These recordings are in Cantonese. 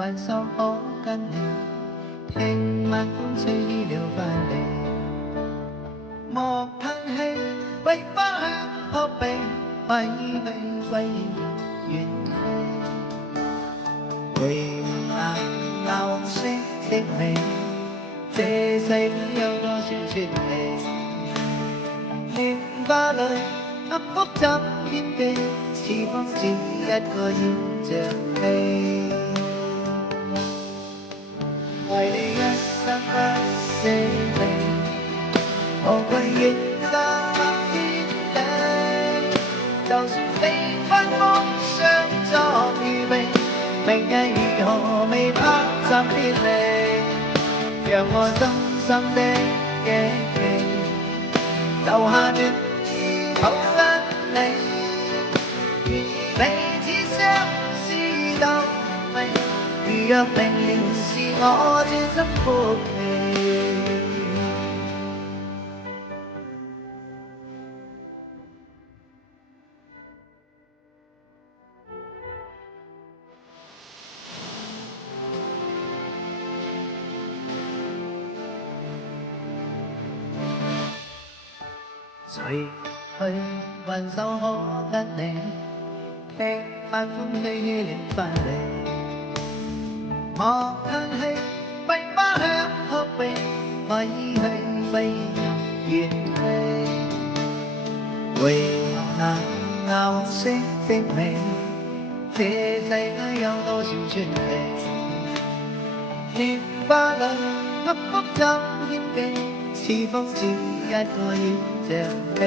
還想可跟你聽晚風吹了翻嚟莫嘆氣為花香撲鼻揮去揮遠去回眼流星的美這世有多少傳奇年華裏幸福怎偏地似風似一個現象美為你一生不捨離我會願得天地就算非分夢相作預備明日如何未拍怎別離讓我深深的記記留下暖意抱緊你願意彼此相思到明如若明了是我這生福氣隨去還手可跟你聽晚風吹了翻嚟莫嘆氣為花香撲鼻揮去揮遠去回眼流星的美這世間有多少傳奇年華裏幸福怎偏地似風似一個現象美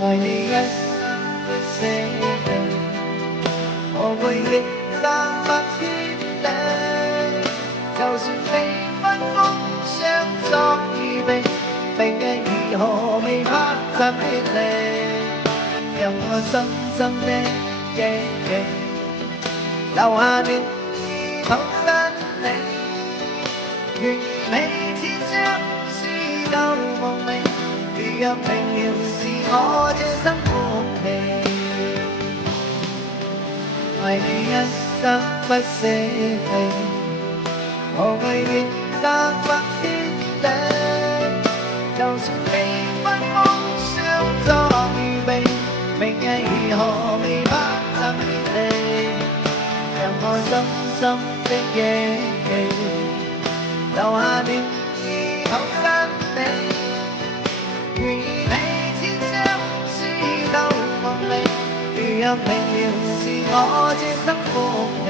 為你一生不捨離我會願得百千里就算非分風相作預備明日如何未拍怎別離讓我深深的記記留下暖意抱緊你願意彼此相思到夢寐如若明了是我這生福氣為你一生不捨棄我會願得百千里就算非分夢相作預備明日如何未拍怎別離讓我深深的記記留下暖意抱緊你願意彼此相思到夢寐如若明了是我這生福氣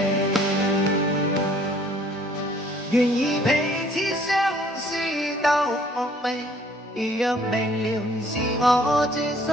願意彼此相思到夢寐如若明了是我這生